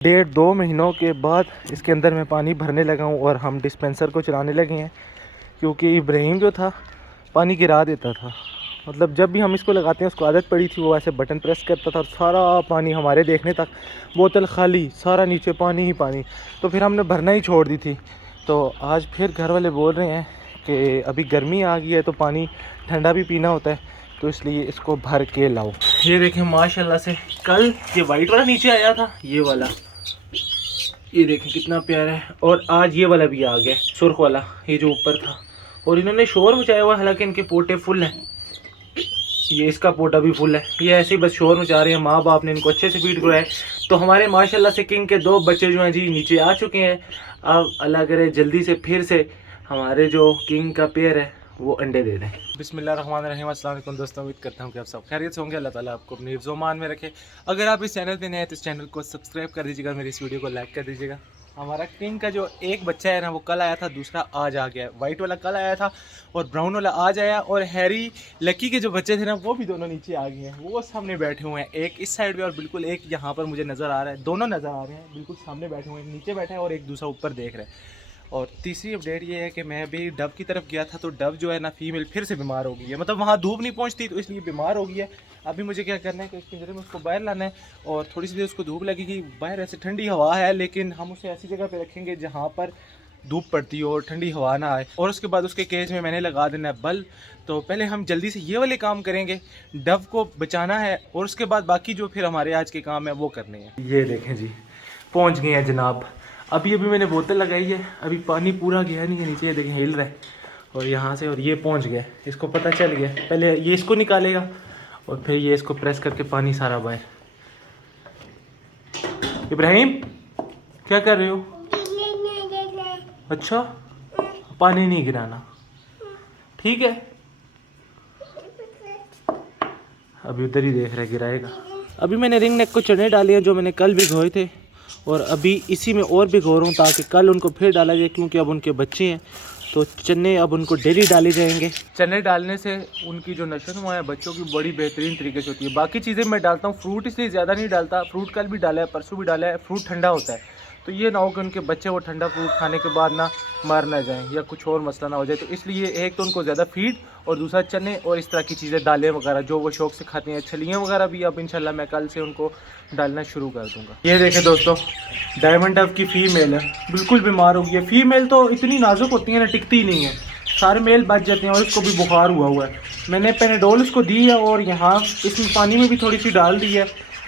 डेढ़ 2 महीनों के बाद इसके अंदर मैं पानी भरने लगा हूँ और हम डिस्पेंसर को चलाने लगे हैं, क्योंकि इब्राहिम जो था पानी गिरा देता था। मतलब जब भी हम इसको लगाते हैं उसको आदत पड़ी थी, वो ऐसे बटन प्रेस करता था और सारा पानी हमारे देखने तक बोतल खाली, सारा नीचे पानी ही पानी। तो फिर हमने भरना ही छोड़ दी थी। तो आज फिर घर वाले बोल रहे हैं कि अभी गर्मी आ गई है तो पानी ठंडा भी पीना होता है, तो इसलिए इसको भर के लाओ। ये देखें माशाल्लाह से कल ये वाइट वाला नीचे आया था, ये वाला, ये देखें कितना प्यारा है। और आज ये वाला भी आ गया सुर्ख वाला, ये जो ऊपर था। और इन्होंने शोर मचाया हुआ है, हालांकि इनके पोटे फुल हैं। ये इसका पोटा भी फुल है। ये ऐसे ही बस शोर मचा रहे हैं, माँ बाप ने इनको अच्छे से फीड करवाया। तो हमारे माशाल्लाह से किंग के 2 बच्चे जो हैं जी नीचे आ चुके हैं। अब अल्लाह करे जल्दी से फिर से हमारे जो किंग का पेयर है वो अंडे दे दें। बिस्मिल्लाहिर्रहमानिर्रहीम। अस्सलाम वालेकुम दोस्तों, उम्मीद करता हूँ कि आप सब खैरियत से होंगे। अल्लाह ताला आपको अपने हिफ्ज़-ओ-मान में रखे। अगर आप इस चैनल पे नए हैं तो इस चैनल को सब्सक्राइब कर दीजिएगा, मेरी इस वीडियो को लाइक कर दीजिएगा। हमारा किंग का जो एक बच्चा है ना वो कल आया था, दूसरा आज आ गया। वाइट वाला कल आया था और ब्राउन वाला आज आया। और हैरी लकी के जो बच्चे थे ना वो भी दोनों नीचे आ गए हैं, वो सामने बैठे हुए हैं। एक इस साइड पे और बिल्कुल एक यहाँ पर मुझे नज़र आ रहा है, दोनों नज़र आ रहे हैं, बिल्कुल सामने बैठे हुए हैं। नीचे बैठा है और एक दूसरा ऊपर देख रहा है। और तीसरी अपडेट ये है कि मैं अभी डब की तरफ गया था, तो डब जो है ना फीमेल फिर से बीमार हो गई है। मतलब वहाँ धूप नहीं पहुँचती तो इसलिए बीमार हो गई है। अभी मुझे क्या करना है कि पिंजरे में उसको बाहर लाना है और थोड़ी सी देर उसको धूप लगेगी। बाहर ऐसे ठंडी हवा है, लेकिन हम उसे ऐसी जगह पे रखेंगे जहाँ पर धूप पड़ती हो और ठंडी हवा ना आए। और उसके बाद उसके केज में मैंने लगा देना है बल्ब। तो पहले हम जल्दी से ये वाले काम करेंगे, डब को बचाना है, और उसके बाद बाकी जो फिर हमारे आज के काम है वो करने हैं। ये देखें जी पहुँच गए हैं जनाब। अभी मैंने बोतल लगाई है, अभी पानी पूरा गया नहीं है नीचे, ये देखें हिल रहा है। और यहाँ से और ये पहुँच गया, इसको पता चल गया। पहले ये इसको निकालेगा और फिर ये इसको प्रेस करके पानी सारा बाहर। इब्राहिम क्या कर रहे हो? अच्छा पानी नहीं गिराना, ठीक है। अभी उधर ही देख रहा है गिराएगा। अभी मैंने रिंग नेक को चने डाले हैं जो मैंने कल भिगोए थे, और अभी इसी में और भिगो रहा हूँ ताकि कल उनको फिर डाला जाए, क्योंकि अब उनके बच्चे हैं तो चने अब उनको डेली डाले जाएंगे। चने डालने से उनकी जो नशोनुमा है बच्चों की बड़ी बेहतरीन तरीके से होती है। बाकी चीज़ें मैं डालता हूँ, फ्रूट इसलिए ज़्यादा नहीं डालता। फ्रूट कल भी डाला है, परसों भी डाला है। फ्रूट ठंडा होता है, तो ये ना हो कि उनके बच्चे वो ठंडा फ्रूट खाने के बाद ना मर ना जाएं या कुछ और मसला ना हो जाए। तो इसलिए एक तो उनको ज़्यादा फीड और दूसरा चने और इस तरह की चीज़ें, दालें वगैरह जो वो शौक से खाते हैं। छलियाँ वगैरह भी अब इंशाल्लाह मैं कल से उनको डालना शुरू कर दूँगा। ये देखें दोस्तों डायमंड डव की फ़ीमेल है, बिल्कुल बीमार हो गई है। फ़ीमेल तो इतनी नाजुक होती है ना, टिकती नहीं है, सारे मेल बच जाते हैं। और इसको भी बुखार हुआ है। मैंने पेनाडोल उसको दी है और यहाँ इसमें पानी में भी थोड़ी सी डाल दी है।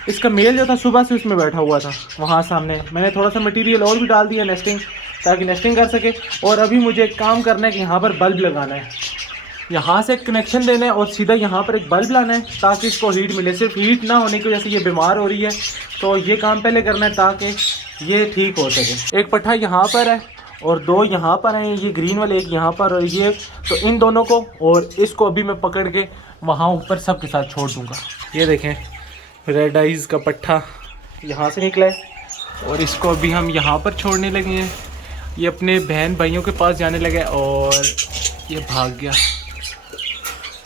इसका मेल जो था सुबह से उसमें बैठा हुआ था वहाँ सामने। मैंने थोड़ा सा मटेरियल और भी डाल दिया नेस्टिंग, ताकि नेस्टिंग कर सके। और अभी मुझे एक काम करना है कि यहाँ पर बल्ब लगाना है, यहाँ से कनेक्शन देना है और सीधा यहाँ पर एक बल्ब लाना है ताकि इसको हीट मिले। सिर्फ हीट ना होने की वजह से ये बीमार हो रही है, तो ये काम पहले करना है ताकि ये ठीक हो सके। एक पट्ठा यहाँ पर है और 2 यहाँ पर हैं, ये ग्रीन वाले एक यहाँ पर और ये, तो इन दोनों को और इसको अभी मैं पकड़ के वहाँ ऊपर सब के साथ छोड़ दूँगा। ये देखें रेड आइज़ का पट्ठा यहाँ से निकला है और इसको अभी हम यहाँ पर छोड़ने लगे हैं। ये अपने बहन भाइयों के पास जाने लगे और ये भाग गया।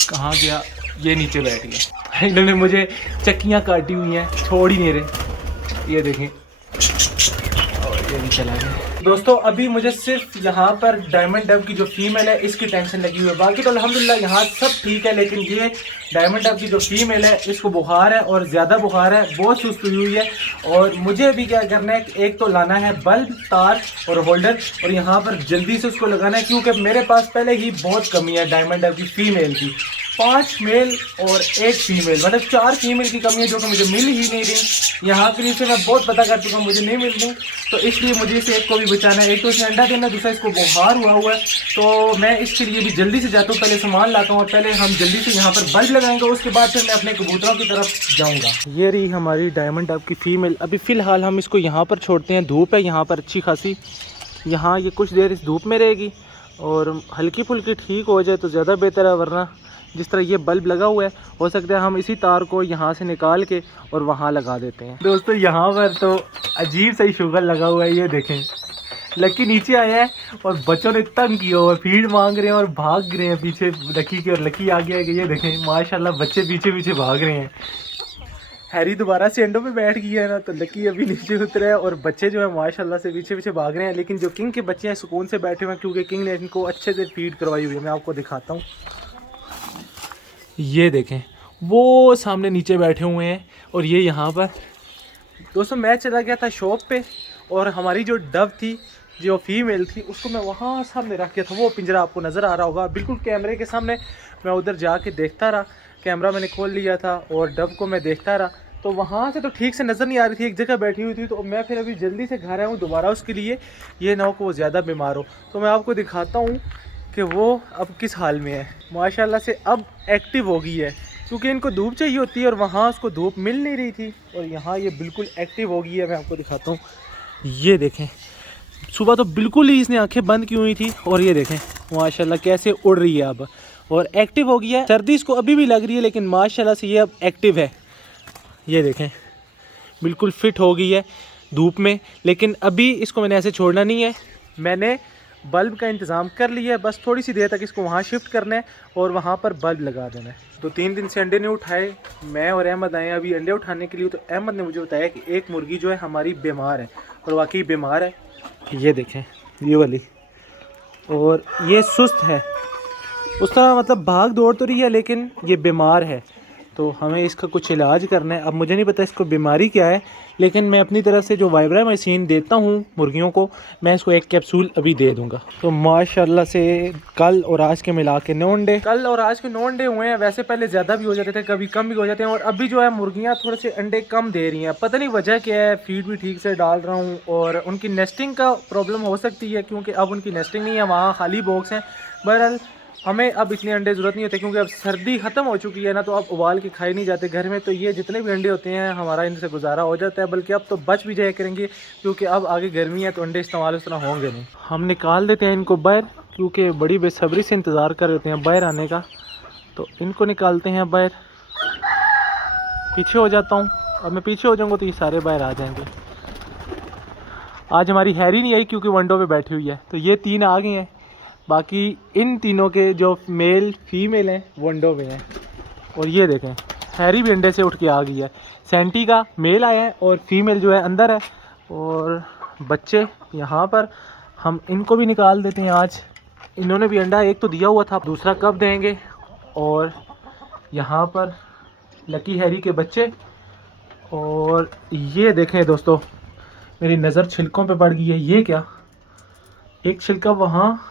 कहाँ गया? ये नीचे बैठ गया। इन्होंने मुझे चक्कियाँ काटी हुई हैं, छोड़ ही नहीं रहे। ये देखें और ये भी चला गया। दोस्तों अभी मुझे सिर्फ यहाँ पर डायमंड डव की जो फीमेल है इसकी टेंशन लगी हुई है। बाकी तो अल्हम्दुलिल्लाह यहाँ सब ठीक है, लेकिन ये डायमंड डव की जो फीमेल है इसको बुखार है और ज़्यादा बुखार है, बहुत सुस्त हुई है। और मुझे अभी क्या करना है, एक तो लाना है बल्ब, तार और होल्डर, और यहाँ पर जल्दी से उसको लगाना है, क्योंकि मेरे पास पहले ही बहुत कमी है डायमंड डव की फ़ीमेल की। 5 मेल और 1 फीमेल, मतलब 4 फीमेल की कमी है जो कि मुझे मिल ही नहीं रही। यहाँ करीब से मैं बहुत पता कर चुका हूँ, मुझे नहीं मिल रही। तो इसलिए मुझे इसे एक को भी बचाना है। एक तो इसे अंडा देना, दूसरा इसको बुखार हुआ है। तो मैं इसके लिए भी जल्दी से जाता हूँ, पहले सामान लाता हूँ और पहले हम जल्दी से यहाँ पर बल्ब लगाएंगे। उसके बाद फिर मैं अपने कबूतरों की तरफ जाऊँगा। ये रही हमारी डायमंड डव की फ़ीमेल। अभी फ़िलहाल हम इसको यहाँ पर छोड़ते हैं, धूप है यहाँ पर अच्छी खासी। यहाँ ये कुछ देर इस धूप में रहेगी और हल्की फुल्की ठीक हो जाए तो ज़्यादा बेहतर है, वरना जिस तरह ये बल्ब लगा हुआ है हो सकता है हम इसी तार को यहाँ से निकाल के और वहाँ लगा देते हैं। दोस्तों यहाँ पर तो अजीब सा ही शुगर लगा हुआ है। ये देखें लकी नीचे आया है और बच्चों ने तंग किया हुआ है, फीड मांग रहे हैं और भाग रहे हैं पीछे लकी के। और लकी आ गया है कि ये देखें माशाल्लाह बच्चे पीछे पीछे भाग रहे हैं। हैरी दोबारा से अंडों पे बैठ गया है ना, तो लकी अभी नीचे उतरा है और बच्चे जो है माशाल्लाह से पीछे पीछे भाग रहे हैं। लेकिन जो किंग के बच्चे हैं सुकून से बैठे हुए हैं क्योंकि किंग ने इनको अच्छे से फीड करवाई हुई है। मैं आपको दिखाता हूँ, ये देखें वो सामने नीचे बैठे हुए हैं और ये यहाँ पर। दोस्तों मैं चला गया था शॉप पे और हमारी जो डव थी, जो फीमेल थी, उसको मैं वहाँ सामने रख गया था। वो पिंजरा आपको नज़र आ रहा होगा बिल्कुल कैमरे के सामने। मैं उधर जाके देखता रहा, कैमरा मैंने खोल लिया था और डव को मैं देखता रहा। तो वहाँ से तो ठीक से नज़र नहीं आ रही थी, एक जगह बैठी हुई थी। तो मैं फिर अभी जल्दी से घर आया हूँ दोबारा उसके लिए, ये ना हो कि वो ज़्यादा बीमार हो। तो मैं आपको दिखाता हूँ कि वो अब किस हाल में है। माशाल्लाह से अब एक्टिव हो गई है क्योंकि इनको धूप चाहिए होती है और वहाँ उसको धूप मिल नहीं रही थी और यहाँ ये बिल्कुल एक्टिव हो गई है। मैं आपको दिखाता हूँ, ये देखें सुबह तो बिल्कुल ही इसने आंखें बंद की हुई थी और ये देखें माशाल्लाह कैसे उड़ रही है अब और एक्टिव हो गई है। सर्दी इसको अभी भी लग रही है लेकिन माशाल्लाह से ये अब एक्टिव है। ये देखें बिल्कुल फिट हो गई है धूप में। लेकिन अभी इसको मैंने ऐसे छोड़ना नहीं है, मैंने बल्ब का इंतज़ाम कर लिया है। बस थोड़ी सी देर तक इसको वहाँ शिफ्ट करना है और वहाँ पर बल्ब लगा देना है। तो 3 दिन से अंडे नहीं उठाए, मैं और अहमद आए अभी अंडे उठाने के लिए। तो अहमद ने मुझे बताया कि एक मुर्गी जो है हमारी बीमार है और वाकई बीमार है। ये देखें ये वाली, और ये सुस्त है, उस तरह मतलब भाग दौड़ तो रही है लेकिन ये बीमार है। तो हमें इसका कुछ इलाज करना है। अब मुझे नहीं पता इसको बीमारी क्या है, लेकिन मैं अपनी तरफ से जो वाइब्रामाइसिन देता हूँ मुर्गियों को, मैं इसको 1 कैप्सूल अभी दे दूँगा। तो माशाल्लाह से कल और आज के मिला के 9 अंडे, कल और आज के 9 अंडे हुए हैं। वैसे पहले ज़्यादा भी हो जाते थे, कभी कम भी हो जाते हैं। और अभी जो है मुर्गियाँ थोड़े से अंडे कम दे रही हैं, पता नहीं वजह क्या है। फीड भी ठीक से डाल रहा हूँ और उनकी नेस्टिंग का प्रॉब्लम हो सकती है क्योंकि अब उनकी नेस्टिंग नहीं है, वहाँ खाली बॉक्स हैं। बहरहाल हमें अब इतने अंडे ज़रूरत नहीं होते क्योंकि अब सर्दी ख़त्म हो चुकी है ना, तो अब उबाल के खाए नहीं जाते घर में। तो ये जितने भी अंडे होते हैं हमारा इनसे गुजारा हो जाता है, बल्कि अब तो बच भी जाया करेंगे क्योंकि अब आगे गर्मी है तो अंडे इस्तेमाल उस तरह होंगे नहीं। हम निकाल देते हैं इनको बाहर क्योंकि बड़ी बेसब्री से इंतज़ार कर रहे हैं बाहर आने का। तो इनको निकालते हैं बाहर, पीछे हो जाता हूँ। अब मैं पीछे हो जाऊँगा तो ये सारे बाहर आ जाएंगे। आज हमारी हैरी नहीं आई क्योंकि विंडो पे बैठी हुई है। तो ये 3 आ गए हैं, बाकी इन तीनों के जो मेल फीमेल हैं वो अंडों में हैं। और ये देखें हैरी भी अंडे से उठ के आ गई है। सेंटी का मेल आया है और फीमेल जो है अंदर है और बच्चे यहाँ पर। हम इनको भी निकाल देते हैं आज। इन्होंने भी अंडा एक तो दिया हुआ था, दूसरा कब देंगे। और यहाँ पर लकी हैरी के बच्चे। और ये देखें दोस्तों मेरी नज़र छिलकों पे पड़ गई है। ये क्या, एक छिलका वहाँ,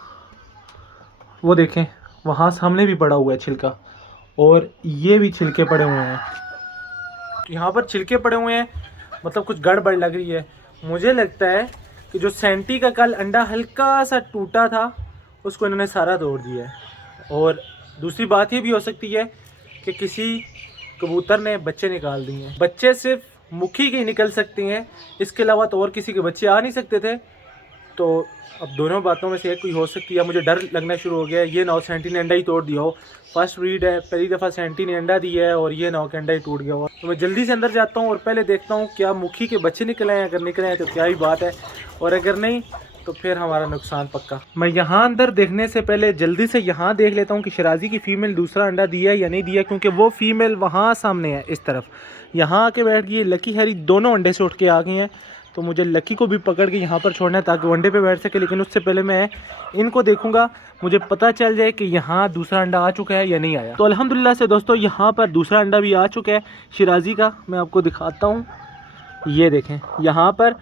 वो देखें वहाँ सामने भी पड़ा हुआ है छिलका, और ये भी छिलके पड़े हुए हैं। यहाँ पर छिलके पड़े हुए हैं, मतलब कुछ गड़बड़ लग रही है। मुझे लगता है कि जो सेंटी का कल अंडा हल्का सा टूटा था उसको इन्होंने सारा तोड़ दिया है। और दूसरी बात ये भी हो सकती है कि किसी कबूतर ने बच्चे निकाल दिए हैं। बच्चे सिर्फ मुखी के ही निकल सकते हैं, इसके अलावा तो और किसी के बच्चे आ नहीं सकते थे। तो अब दोनों बातों में से एक कोई हो सकती है। मुझे डर लगना शुरू हो गया है, ये ना हो सेंटी ने अंडा ही तोड़ दिया हो। फर्स्ट ब्रीड है, पहली दफ़ा सेंटी ने अंडा दिया है और ये ना हो कि अंडा ही टूट गया हो। तो मैं जल्दी से अंदर जाता हूँ और पहले देखता हूँ क्या मुखी के बच्चे निकले हैं। अगर निकले हैं तो क्या ही बात है, और अगर नहीं तो फिर हमारा नुकसान पक्का। मैं यहाँ अंदर देखने से पहले जल्दी से यहाँ देख लेता हूँ कि शराजी की फ़ीमेल दूसरा अंडा दिया है या नहीं दिया, क्योंकि वो फ़ीमेल वहाँ सामने है इस तरफ, यहाँ आके बैठ गई। लकी हैरी दोनों अंडे से उठ के आ गए हैं। तो मुझे लकी को भी पकड़ के यहाँ पर छोड़ना है ताकि वो अंडे पे बैठ सके। लेकिन उससे पहले मैं इनको देखूंगा, मुझे पता चल जाए कि यहाँ दूसरा अंडा आ चुका है या नहीं आया। तो अल्हम्दुलिल्लाह से दोस्तों यहाँ पर दूसरा अंडा भी आ चुका है शिराजी का। मैं आपको दिखाता हूँ, ये देखें यहाँ पर।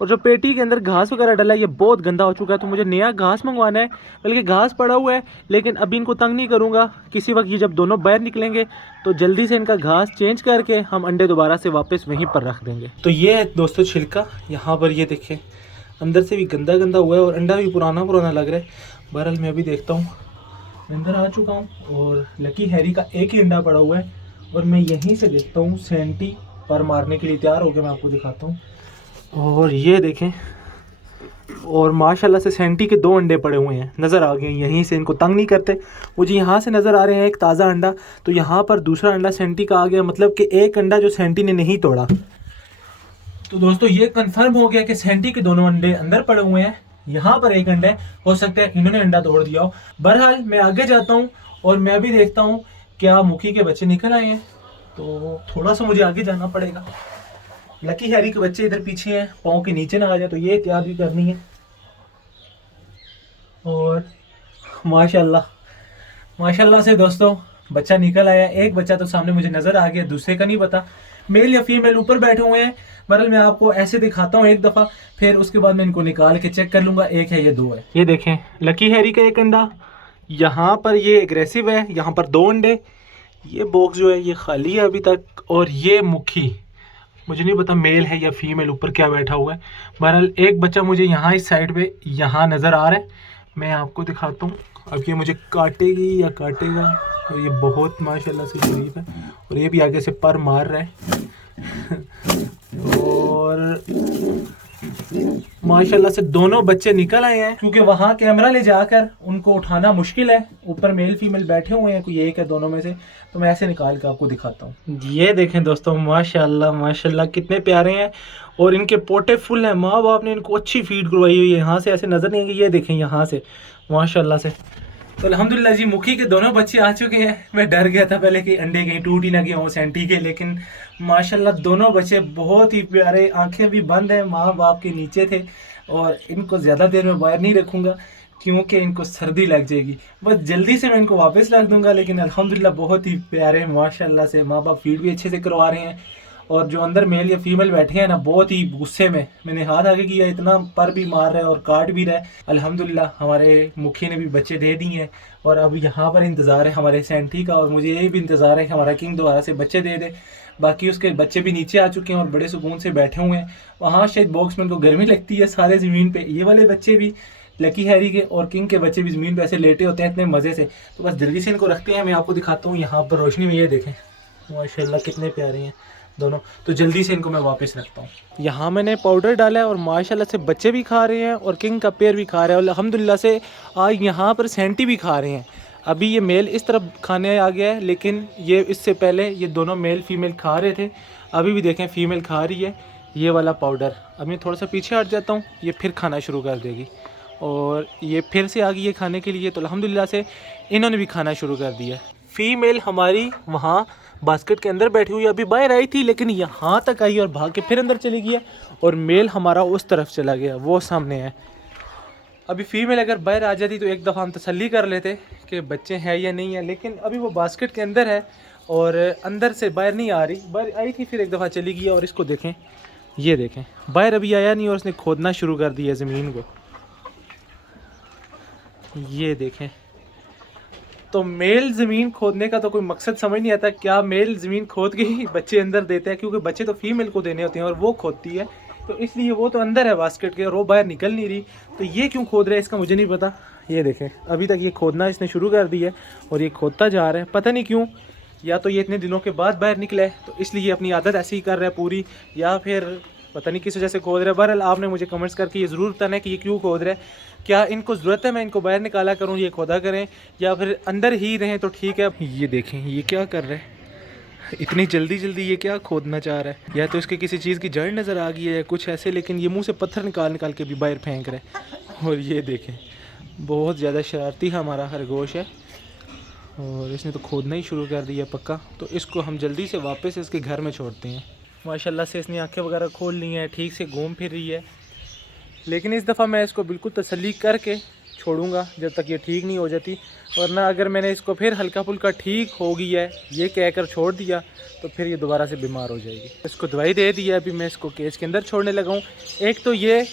और जो पेटी के अंदर घास वगैरह डला है ये बहुत गंदा हो चुका है, तो मुझे नया घास मंगवाना है। बल्कि घास पड़ा हुआ है लेकिन अभी इनको तंग नहीं करूँगा, किसी वक्त ये जब दोनों बाहर निकलेंगे तो जल्दी से इनका घास चेंज करके हम अंडे दोबारा से वापस वहीं पर रख देंगे। तो ये है दोस्तों छिलका, यहाँ पर ये देखें अंदर से भी गंदा गंदा हुआ है और अंडा भी पुराना पुराना लग रहा है। बहरहाल मैं अभी देखता हूँ, अंदर आ चुका हूँ और लकी हैरी का एक ही अंडा पड़ा हुआ है। और मैं यहीं से देखता हूँ सेंटी पर मारने के लिए तैयार हो गया। मैं आपको दिखाता हूँ, और ये देखें, और माशाल्लाह से सेंटी के 2 अंडे पड़े हुए हैं, नज़र आ गए। यहीं से इनको तंग नहीं करते, मुझे यहाँ से नज़र आ रहे हैं एक ताज़ा अंडा। तो यहाँ पर दूसरा अंडा सेंटी का आ गया, मतलब कि एक अंडा जो सेंटी ने नहीं तोड़ा। तो दोस्तों ये कंफर्म हो गया कि सेंटी के दोनों अंडे अंदर पड़े हुए हैं। यहाँ पर एक अंडा है, हो सकता है इन्होंने अंडा तोड़ दिया हो। बहरहाल मैं आगे जाता हूँ और मैं भी देखता हूँ क्या मुखी के बच्चे निकल आए हैं। तो थोड़ा सा मुझे आगे जाना पड़ेगा। लकी हैरी के बच्चे इधर पीछे हैं, पाँव के नीचे ना आ जाए, तो ये तैयारी करनी है। और माशाल्लाह से दोस्तों बच्चा निकल आया। एक बच्चा तो सामने मुझे नजर आ गया, दूसरे का नहीं पता मेल या फीमेल ऊपर बैठे हुए हैं। बहरहाल मैं आपको ऐसे दिखाता हूँ एक दफा, फिर उसके बाद मैं इनको निकाल के चेक कर लूंगा एक है या दो है। ये देखें लकी हैरी का एक अंडा, यहाँ पर ये एग्रेसिव है, यहाँ पर 2 अंडे, ये बॉक्स जो है ये खाली है अभी तक। और ये मुखी मुझे नहीं पता मेल है या फीमेल, ऊपर क्या बैठा हुआ है। बहरहाल एक बच्चा मुझे यहाँ इस साइड पे यहाँ नज़र आ रहा है, मैं आपको दिखाता हूँ। अब ये मुझे काटेगी या काटेगा, और ये बहुत माशाल्लाह से शरीफ है, और ये भी आगे से पर मार रहा है। और माशाल्लाह से दोनों बच्चे निकल आए हैं, क्योंकि वहाँ कैमरा ले जाकर उनको उठाना मुश्किल है। ऊपर मेल फीमेल बैठे हुए हैं, कोई एक है दोनों में से, तो मैं ऐसे निकाल कर आपको दिखाता हूँ। ये देखें दोस्तों माशाल्लाह कितने प्यारे हैं, और इनके पोटे फुल हैं। माँ बाप ने इनको अच्छी फीड करवाई हुई है, यहाँ से ऐसे नजर नहीं आएंगे। ये देखें यहाँ से माशाल्लाह से। तो अल्हम्दुलिल्लाह जी मुखी के दोनों बच्चे आ चुके हैं। मैं डर गया था पहले कि अंडे कहीं टूट ही ना गए हों सेंटी के, लेकिन माशाल्लाह दोनों बच्चे बहुत ही प्यारे, आंखें भी बंद हैं, माँ बाप के नीचे थे। और इनको ज़्यादा देर में बाहर नहीं रखूँगा, क्योंकि इनको सर्दी लग जाएगी। बस जल्दी से मैं इनको वापस रख दूंगा। लेकिन अल्हम्दुलिल्लाह बहुत ही प्यारे माशाल्लाह से, माँ बाप फीड भी अच्छे से करवा रहे हैं। और जो अंदर मेल या फीमेल बैठे हैं ना, बहुत ही गुस्से में, मैंने हाथ आगे किया, इतना पर भी मार रहा है और काट भी रहा है। अल्हम्दुलिल्लाह हमारे मुखी ने भी बच्चे दे दिए हैं, और अब यहाँ पर इंतज़ार है हमारे सेंटी का, और मुझे ये भी इंतज़ार है कि हमारा किंग दोबारा से बच्चे दे दे। बाकी उसके बच्चे भी नीचे आ चुके हैं और बड़े सुकून से बैठे हुए हैं। वहाँ शायद बॉक्स में उनको गर्मी लगती है, सारे ज़मीन पे। ये वाले बच्चे भी लकी हैरी के और किंग के बच्चे भी ज़मीन पे ऐसे लेटे होते हैं इतने मज़े से। तो बस जल्दी से इनको रखते हैं, मैं आपको दिखाता हूँ। यहाँ पर रोशनी में ये देखें माशाल्लाह कितने प्यारे हैं दोनों। तो जल्दी से इनको मैं वापस रखता हूँ। यहाँ मैंने पाउडर डाला है, और माशाल्लाह से बच्चे भी खा रहे हैं और किंग का पेयर भी खा रहा है। और अल्हम्दुलिल्लाह से आज यहाँ पर सेंटी भी खा रहे हैं। अभी ये मेल इस तरफ खाने आ गया है, लेकिन ये इससे पहले ये दोनों मेल फीमेल खा रहे थे। अभी भी देखें फीमेल खा रही है ये वाला पाउडर। अब मैं थोड़ा सा पीछे हट जाता हूँ, ये फिर खाना शुरू कर देगी, और ये फिर से आ गई है खाने के लिए। तो अल्हम्दुलिल्लाह से इन्होंने भी खाना शुरू कर दिया। फीमेल हमारी वहाँ बास्केट के अंदर बैठी हुई, अभी बाहर आई थी लेकिन यहाँ तक आई और भाग के फिर अंदर चली गई है। और मेल हमारा उस तरफ चला गया, वो सामने है। अभी फीमेल अगर बाहर आ जाती तो एक दफ़ा हम तसल्ली कर लेते कि बच्चे हैं या नहीं है, लेकिन अभी वो बास्केट के अंदर है और अंदर से बाहर नहीं आ रही। बाहर आई थी फिर एक दफ़ा चली गई। और इसको देखें, ये देखें बाहर अभी आया नहीं और उसने खोदना शुरू कर दिया ज़मीन को। ये देखें, तो मेल ज़मीन खोदने का तो कोई मकसद समझ नहीं आता। क्या मेल ज़मीन खोद के ही बच्चे अंदर देते हैं, क्योंकि बच्चे तो फीमेल को देने होते हैं और वो खोदती है, तो इसलिए वो तो अंदर है बास्केट के और वो बाहर निकल नहीं रही। तो ये क्यों खोद रहा है इसका मुझे नहीं पता। ये देखें अभी तक ये खोदना इसने शुरू कर दिया है और ये खोदता जा रहा है, पता नहीं क्यों। या तो ये इतने दिनों के बाद बाहर निकला है तो इसलिए ये अपनी आदत ऐसे ही कर रहा है पूरी, या फिर पता नहीं किस वजह से खोद रहा है। बहरहाल आपने मुझे कमेंट्स करके ये ज़रूर बताना है कि ये क्यों खोद रहा है। क्या इनको ज़रूरत है मैं इनको बाहर निकाला करूँ, ये खोदा करें, या फिर अंदर ही रहें तो ठीक है। ये देखें ये क्या कर रहा है, इतनी जल्दी जल्दी ये क्या खोदना चाह रहा है। या तो इसके किसी चीज़ की जड़ नज़र आ गई है या कुछ ऐसे, लेकिन ये मुंह से पत्थर निकाल निकाल के भी बाहर फेंक रहा है। और ये देखें बहुत ज़्यादा शरारती हमारा खरगोश है, और इसने तो खोदना ही शुरू कर दिया पक्का। तो इसको हम जल्दी से वापस इसके घर में छोड़ते हैं। माशाल्लाह से इसने आंखें वगैरह खोल ली हैं, ठीक से घूम फिर रही है। लेकिन इस दफ़ा मैं इसको बिल्कुल तसल्ली करके छोड़ूंगा जब तक ये ठीक नहीं हो जाती, वरना अगर मैंने इसको फिर हल्का फुल्का ठीक हो गई है ये कहकर छोड़ दिया तो फिर ये दोबारा से बीमार हो जाएगी। इसको दवाई दे दी है, अभी मैं इसको केज के अंदर छोड़ने लगा हूँ। एक तो ये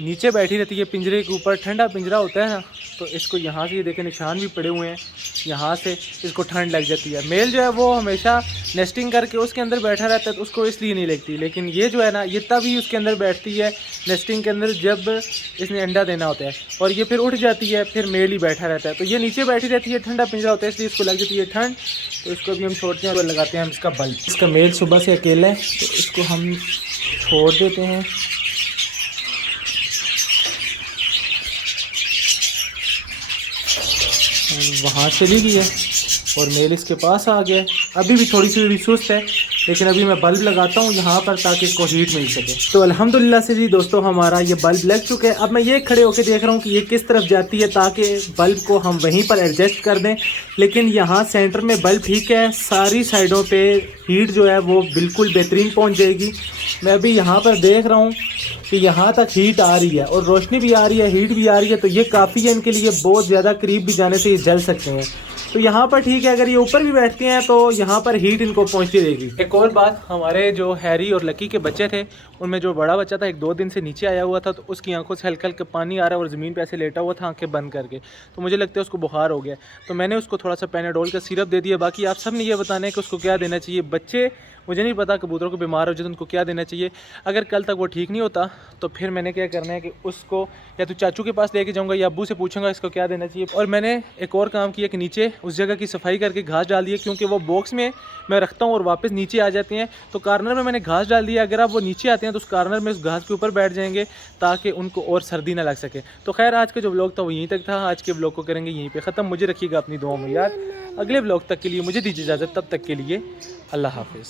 नीचे बैठी रहती है पिंजरे के ऊपर, ठंडा पिंजरा होता है ना, तो इसको यहाँ से ये देखें निशान भी पड़े हुए हैं, यहाँ से इसको ठंड लग जाती है। मेल जो है वो हमेशा नेस्टिंग करके उसके अंदर बैठा रहता है तो उसको इसलिए नहीं लगती, लेकिन ये जो है ना ये तभी उसके अंदर बैठती है नेस्टिंग के अंदर जब इसने अंडा देना होता है, और ये फिर उठ जाती है, फिर मेल ही बैठा रहता है। तो ये नीचे बैठी रहती है, ठंडा पिंजरा होता है इसलिए इसको लग जाती है ठंड। तो इसको भी हम छोड़ते हैं और लगाते हैं हम इसका बल्ब। इसका मेल सुबह से अकेला है तो इसको हम छोड़ देते हैं। वहाँ चली गई है और मेल इसके पास आ गया है। अभी भी थोड़ी सी भी सुस्त है, लेकिन अभी मैं बल्ब लगाता हूँ यहाँ पर ताकि इसको हीट मिल सके। तो अल्हम्दुलिल्लाह से जी दोस्तों हमारा ये बल्ब लग चुका है। अब मैं ये खड़े होकर देख रहा हूँ कि ये किस तरफ जाती है ताकि बल्ब को हम वहीं पर एडजस्ट कर दें। लेकिन यहाँ सेंटर में बल्ब ठीक है, सारी साइडों पर हीट जो है वो बिल्कुल बेहतरीन पहुँच जाएगी। मैं अभी यहाँ पर देख रहा हूँ कि यहाँ तक हीट आ रही है और रोशनी भी आ रही है, हीट भी आ रही है, तो ये काफ़ी है इनके लिए। बहुत ज़्यादा करीब भी जाने से ये जल सकते हैं। तो यहाँ पर ठीक है, अगर ये ऊपर भी बैठते हैं तो यहाँ पर हीट इनको पहुँचती रहेगी। एक और बात, हमारे जो हैरी और लकी के बच्चे थे उनमें जो बड़ा बच्चा था 1-2 दिन से नीचे आया हुआ था, तो उसकी आंखों से हल्का हल्का पानी आ रहा है और ज़मीन पे ऐसे लेटा हुआ था आंखें बंद करके। तो मुझे लगता है उसको बुखार हो गया, तो मैंने उसको थोड़ा सा पेनाडोल का सिरप दे दिया। बाकी आप सब ने ये बताना है कि उसको क्या देना चाहिए। बच्चे मुझे नहीं पता, कबूतरों को बीमार हो जाए तो उनको क्या देना चाहिए। अगर कल तक वो ठीक नहीं होता तो फिर मैंने क्या करना है कि उसको या तो चाचू के पास लेके जाऊंगा या अब्बू से पूछूंगा इसको क्या देना चाहिए। और मैंने एक और काम किया कि नीचे उस जगह की सफाई करके घास डाल दी है, क्योंकि वो बॉक्स में मैं रखता हूँ और वापस नीचे आ जाते हैं। तो कार्नर में मैंने घास डाल दिया, अगर आप वो नीचे आते हैं तो उस कार्नर में उस घास के ऊपर बैठ जाएंगे ताकि उनको और सर्दी ना लग सके। तो खैर आज का जो व्लॉग था वो यहीं तक था। आज के व्लॉग को करेंगे यहीं पे ख़त्म। मुझे रखिएगा अपनी दुआओं में याद। अगले व्लॉग तक के लिए मुझे दीजिए इजाज़त, तब तक के लिए अल्लाह हाफिज़।